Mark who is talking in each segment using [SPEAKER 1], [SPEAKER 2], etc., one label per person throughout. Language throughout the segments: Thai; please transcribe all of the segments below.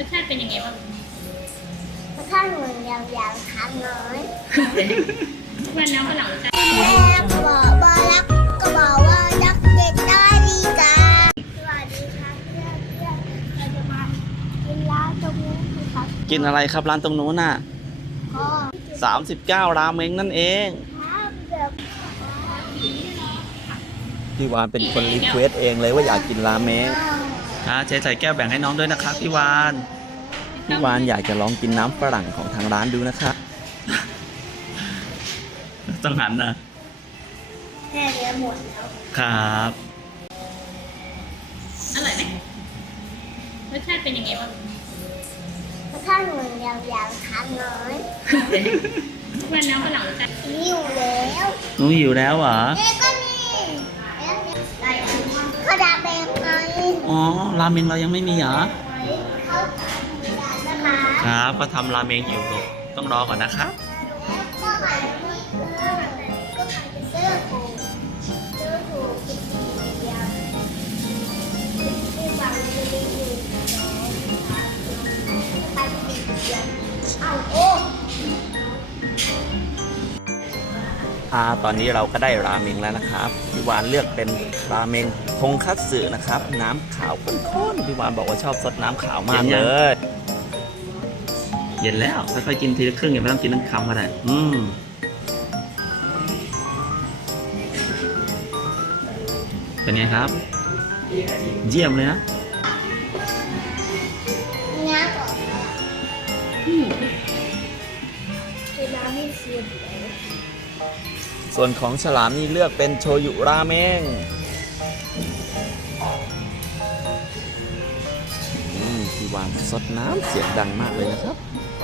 [SPEAKER 1] สชาติเป็นยังไงบ้าง
[SPEAKER 2] รสชาติเหมือนยาวๆค้างน้อย
[SPEAKER 1] วันน้ำฝรั่งรสชาติ
[SPEAKER 2] แม่ก็บอกว่ารักก็บอกว่ารักเด็กได้ดีกันสวัสดีครับเพื่อนเราจะมากินร้านตรงนี้ครับ
[SPEAKER 3] กินอะไรครับร้านตรงนู้นน่ะ
[SPEAKER 2] ก็
[SPEAKER 3] 39ราเมงนั่นเอง
[SPEAKER 2] ครับแบบ
[SPEAKER 3] พี่วานเป็นคนรีเควสเองเลยว่าอยากกินราเมงเจ๊ใส่แก้วแบ่งให้น้องด้วยนะครับพี่วานอยากจะลองกินน้ำฝรั่งของทางร้านดูนะครับต้องหันนะ
[SPEAKER 2] แค่เนี้ยหมดแล้ว
[SPEAKER 3] ครับ
[SPEAKER 1] อร่อยไหมรสชาติเป็นยังไงบ้าง
[SPEAKER 2] รสชาติเหมือนยาวๆค้างน้อย
[SPEAKER 1] วันน้ำฝรั่งรสชาติ
[SPEAKER 2] นี่อยู่แล้ว
[SPEAKER 3] หนูหิวแล้วเหรอ
[SPEAKER 2] เอ๊ะก็นี่เขาดาแบงไง
[SPEAKER 3] อ๋อราเมงเรายังไม่มีเหรอ
[SPEAKER 2] เขานะคะ
[SPEAKER 3] ครับก็ทำราเมงอยู่ต้องรอก่อนนะครับ
[SPEAKER 2] ก็ขายก็ขายเป็นเสื้อถูกกินเดียวที่วางในนี้อยู่ไปกินเดียวเอาโอ้
[SPEAKER 3] ตอนนี้เราก็ได้ราเมงแล้วนะครับพี่วานเลือกเป็นราเมงทงคัตสึนะครับ น้ำขาวข้นๆพี่วานบอกว่าชอบซดน้ำขาวมากเลยเย็นแล้วค่อยๆกินทีละครึ่งอย่าไม่ต้องกินทั้งคำก็ได้เป็นไงครับเยี่ยมเลยนะ
[SPEAKER 2] น้ำก่อนคือน้ำไม่เสีย
[SPEAKER 3] ส่วนของฉลามนี่เลือกเป็นโชยุราเมงพี่วานซดน้ำเสียงดังมากเลยนะครับ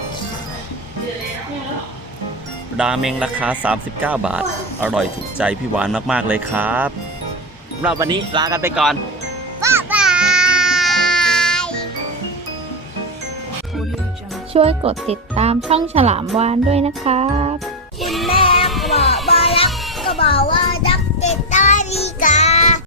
[SPEAKER 3] ราเมงราคา39 บาทอร่อยถูกใจพี่วานมากๆเลยครับสำหรับวันนี้ลากันไปก่อน
[SPEAKER 2] บ๊ายบาย
[SPEAKER 4] ช่วยกดติดตามช่องฉลามวานด้วยนะครับ
[SPEAKER 2] คุณแม่ก็บอกว่ารักก็บอกว่ารักเด็กได้